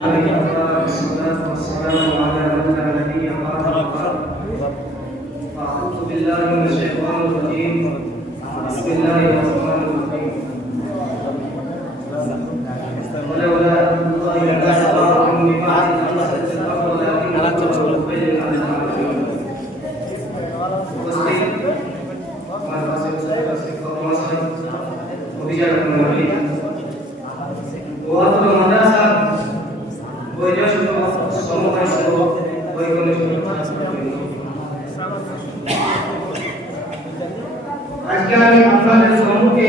والصلاة والسلام على من لا نبي بعده. أعوذ بالله من الشيطان الرجيم. بسم الله الرحمن الرحيم. ولولا أن الله الناس بعضهم ببعض لفسدت الأرض ولكن الله خير العالمين. আজকে আমি আপনাদের সম্মুখে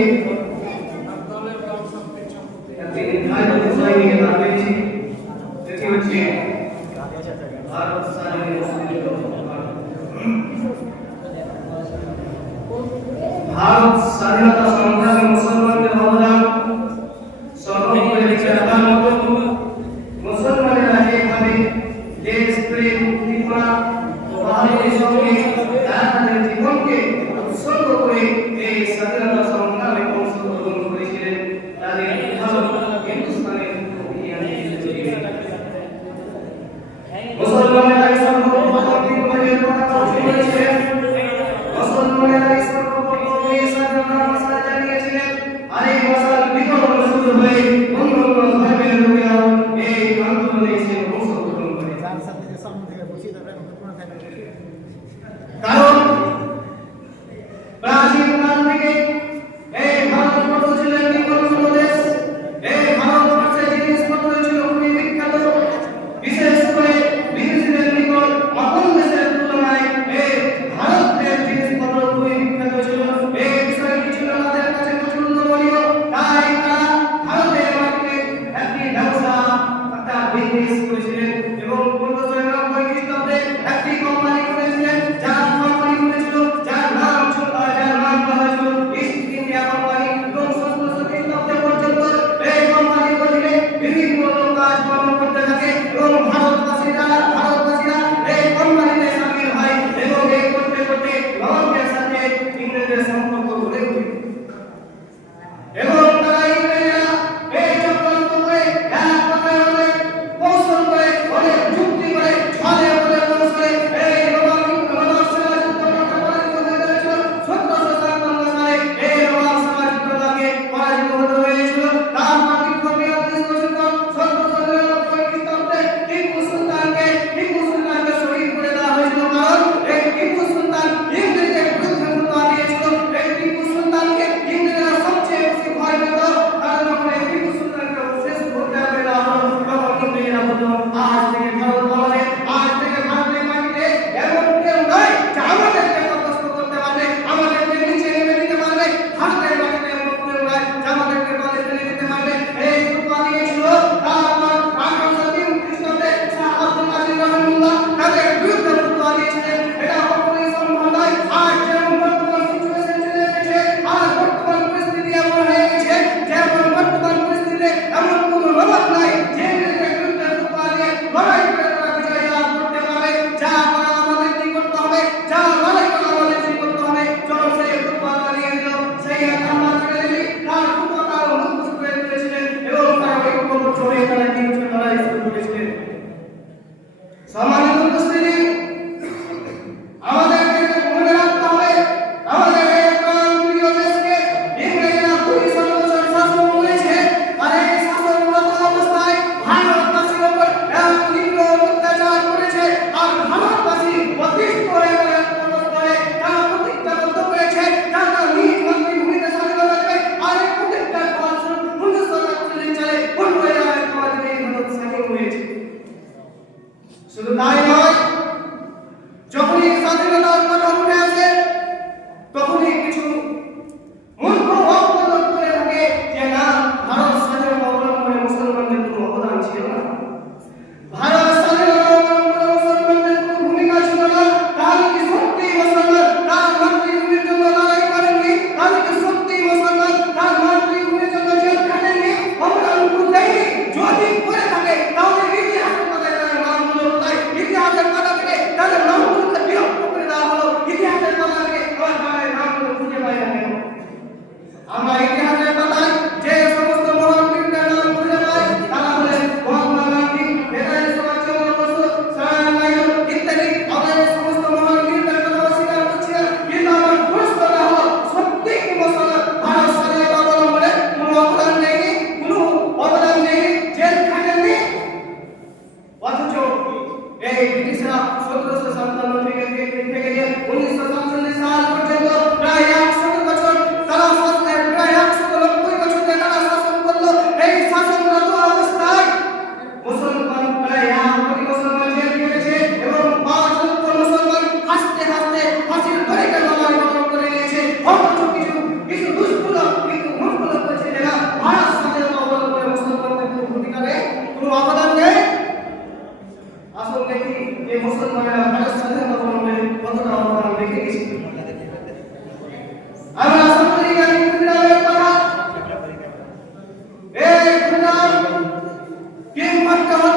একটি নির্ধারিত বিষয় নিয়ে দাঁড়িয়েছি, সেটি হচ্ছে ভারত স্বাধীনের ভারত স্বাধীনতা সংগ্রামে মুসলমানদের অবদান স্মরণ করে রেখে রাখার মতো মুসলমানেরা যেভাবে দেশ প্রেম উদ্দীপনা ও বাহাদুরির সঙ্গে তাদের জীবনকে উৎসর্গ করে এই স্বাধীনতা সংগ্রামে অংশগ্রহণ করেছিলেন, তাদের ভালো হিন্দুস্তানের মুসলমানেরা সর্বপ্রথম দিগম্বরের পতাকা উঠিয়েছিলেন, মুসলমানেরা সর্বপ্রথম এই স্বাধীনতার মশাল জানিয়েছিলেন, আর এই মশাল বিকল্প শুরু হয়ে অন্য ধর্মের লোকেরাও এই আন্দোলনে এসে অংশগ্রহণ করে। কারণ প্রাচীন কাল থেকে এই ভারতবর্ষ ছিল একটি গণতন্ত্র দেশ। এই ভারতবর্ষে জিনিসপত্র ছিল খুবই বিখ্যাত, বিশেষ করে বিদেশিদের নিকট আপন দেশের তুলনায় এই ভারতের জিনিসপত্র খুবই বিখ্যাত ছিল। এই বিষয়টি ছিল তাদের কাছে প্রচন্ড মূল্যবান, তাই তারা ভারতের মাটিতে একটি ব্যবসা একটা বিজনেস করেছিলেন এবং 1599 খ্রিস্টাব্দে একটি কোম্পানি করেছিলেন, যার কোম্পানি করেছিল যার নাম হয়েছিল ইস্ট ইন্ডিয়া কোম্পানি। এবং 1700 খ্রিস্টাব্দে পর্যন্ত এই কোম্পানি অধীনে বিভিন্ন লোক কাজ কর্ম করতে থাকে এবং ভারতবাসীরা এই কোম্পানিতে সামিল হয় এবং এই করতে করতে ভারতের সাথে ইংরেজদের সম্পর্ক গড়ে ওঠে এবং তারা ইংরেজরা এই চক্রান্ত করে এক কথায় অনেক কৌশল করে অনেক যুক্তি করে ছলে বলে মানুষ করে এই নবাব সিরাজউদ্দৌলা পরাজিত হয়ে গেছিল। 1757 সালে এই নবাব সিরাজউদ্দৌলাকে পরাজিত হতে হয়েছিল। তার ব্যতিক্রমী অদৃশ্য 1799 খ্রিস্টাব্দে টিপু সুলতানকে শহীদ করে দেওয়া হয়েছিল। কারণ এই টিপু সুলতান ইংরেজদের বিরুদ্ধে মুদ্রা দিয়েছিল। এই টিপু সুলতানকে ইংরেজরা সবচেয়ে বেশি ভয় পেত, কারণ যখন এই টিপু সুলতানকে শেষ করতে হবে না হলো তখন ইংরেজরা বলতো আজ থেকে ভারত আমাদের, আজ থেকে ভারতের মাটিতে এমন কেউ নয় যে আমাদেরকে পরাস্ত করতে পারবে, আমাদেরকে নিচে নেমে দিতে পারবে। ভারতের মাটিতে এমন কেউ নয় যে আমাদেরকে তলে ফেলে দিতে পারবে। এই মুদ্রা দিয়েছিল। তারপর 1803 খ্রিস্টাব্দে শাহ আব্দুল আজিজ রহমাতুল্লাহ তাদের বিরুদ্ধে মুদ্রা দিয়েছিলেন। এটা কখনোই সম্ভব নয়। আজ যেমন বর্তমান সিচুয়েশন চলে এসেছে, আজ বর্তমান পরিস্থিতি এমন হয়ে গেছে, যেমন বর্তমান পরিস্থিতিতে এমন কোনো নবাব নাই যে ইংরেজদের বিরুদ্ধে মুদ্রা দিয়ে লড়াই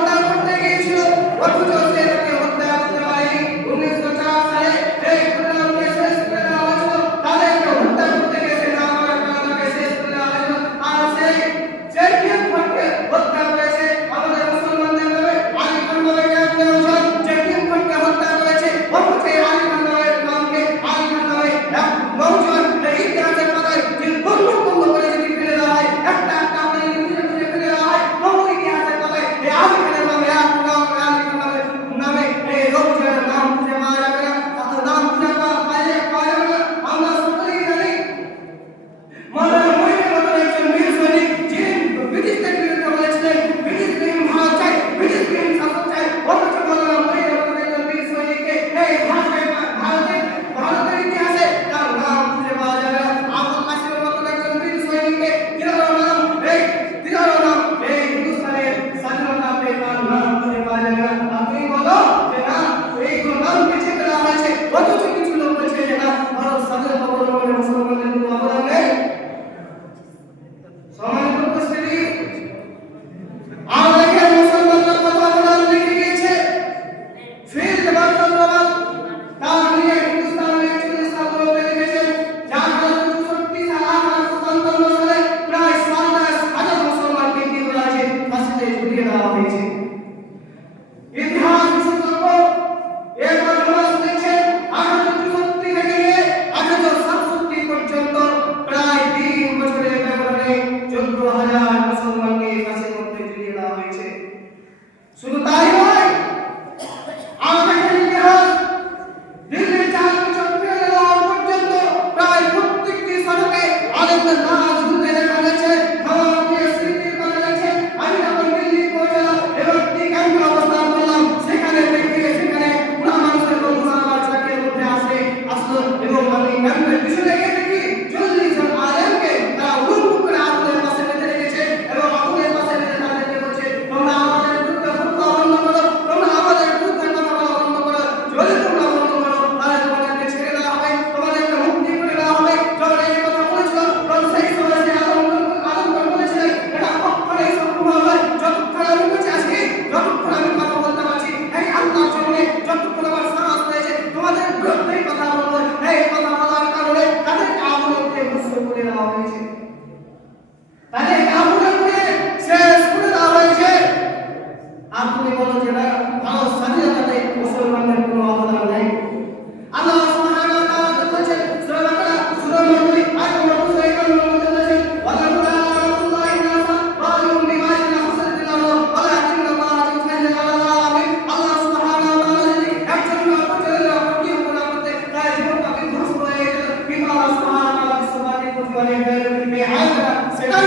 হত্যা করতে গিয়েছিল, অথচ সে তাকে হত্যা করতে পারেনি। 1904 সালে এই ঘটনাকে শেষ করে দেওয়া হয়েছিল, তাদেরকে হত্যা করতে গেছে না করার কারণে শেষ করে দেওয়া হয়েছিল। আর সেই জেটিএম খানকে হত্যা করেছে আমাদের মুসলমানদের নামে আলী খান নামে একজন জেটিএম খানকে হত্যা করেছে, অথচ আলী খান নামের নামকে আলী খান নামে এক নওজোয়ান ইতিহাসের পাতায় যে বন্ধ করে যদি ফেলে দেওয়া হয়, একটা একটা করে যদি ফেলে দেওয়া হয়, তবু ইতিহাসের পাতায় এই আলী খানের নামে আলী খান নামে এই নওজোয়ানের নাম খুঁজে পাওয়া যাবে না, নাম খুঁজে পাওয়া যাবে না। আমরা সকলেই জানি মাওলানা মঈনুদ্দিনের মতো একজন বীর সৈনিক যিনি ব্রিটিশদের বিরুদ্ধে বলেছিলেন ব্রিটিশ বিহীন ভারত চাই, ব্রিটিশ বিহীন শাসন চাই, অথচ মাওলানা মঈনুদ্দিনের মতো একজন বীর সৈনিককে এই ভারতের ইতিহাসে তার নাম খুঁজে পাওয়া যাবে না। আবুল কাসিমের মতো একজন বীর সৈনিককে তিনারও নাম এই হিন্দুস্তানের স্বাধীনতাতে তার নাম খুঁজে পাওয়া যাবে না। আপনি বলো যে না এইগুলো নাম বেছে ফেলা হয়েছে, অথচ কিছু লোক বলছে যে না ভারত স্বাধীনতা অবলম্বনে মুসলমানদের কোনো অবদান নেই। সম্মানিত উপস্থিতি, আমাদের মুসলমানরা কত অবদান রেখে গিয়েছে। ফিল্ড মার্শাল রাওয়াল তার নিয়ে হিন্দুস্তানের 41 সাল ধরে রেখেছেন, যার ফলে 54 সালে প্রায় 27,000 মুসলমানকে ইংরেজি ফাঁসিতে ঝুলিয়ে দেওয়া হয়েছে। ইতিহাস বিশেষজ্ঞ এর ঘটনা শুনেছেন 1864 থেকে নিয়ে 1867 পর্যন্ত প্রায় 3 বছরের ব্যবধানে 14,000 মুসলমানকে ফাঁসির মধ্যে ঝুলিয়ে দেওয়া হয়েছে। শুধু তাই নয়, আমাদের ইতিহাস দিল্লির চার চক্রে দেওয়া পর্যন্ত প্রায় প্রত্যেকটি সড়কে আলেমদের নাচ ঝুলতে দেখা গেছে, খাওয়া স্মৃতি করা গেছে। আমি যখন দিল্লি পৌঁছলাম এবং ক্যাম্পে অবস্থান করলাম, সেখানে পুরা মানুষের মুসলমান চাকরির মধ্যে আসলো এবং আমি ক্যাম্পের পিছনে গিয়ে দেখি 40 জন আলেমকে তারা উল্টো করে আগুনের পাশে বেঁধে রেখেছে এবং আগুনের পাশে বেঁধে তাদেরকে বলছে তোমরা আমাদের বিরুদ্ধে ফুটবল বন্ধ করো, তোমরা আমাদের বিরুদ্ধে কথা বলা বন্ধ করো, যদি তোমরা বন্ধ করো তাহলে তোমাদেরকে ছেড়ে দেওয়া হবে, তোমাদেরকে মুক্তি করে দেওয়া হবে। যখন এই কথা বলেছিল তখন সেই সময় সে আলমগীর বলেছিলেন এটা কখনোই সম্ভব নয়, যতক্ষণ আমি বেঁচে আছি, যতক্ষণ আমি কথা বলতে পারছি, এই আল্লাহর জন্যে যতক্ষণ আমার সাহস হয়েছে তোমাদের বিরুদ্ধেই কথা বলবো। এই কথা বলার কারণে তাদেরকে আগুনে ভস্ম করে দেওয়া হয়েছে, তাদেরকে আগুনে পুড়িয়ে শেষ করে দেওয়া হয়েছে। আপনি বলো যে না ভারত স্বাধীনতাতে মুসলমানদের কোনো অবদান নেই। আল্লাহ সুবহানাহু ওয়া তাআলা বলেছেন সূরা বাকারা সূরা নম্বর 8 নম্বর 51 নম্বর বলেছেন ওয়ালাকুল্লাহ রাসূলুল্লাহি নাসা ওয়ালাকুম বিমাইনা হাসানাল্লাহ ওয়ালাকিন্নাল্লাহ আমিন। আল্লাহ সুবহানাহু ওয়া তাআলা যদি একজন মানুষের কি গুনাহ করতে তাই জীবনটা বিধ্বস্ত হয়ে গেল, কিন্তু আল্লাহ সুবহানাহু ওয়া তাআলা বিশ্ববাদী প্রতিবাদী হয়ে এই আয়াতটা সেটাই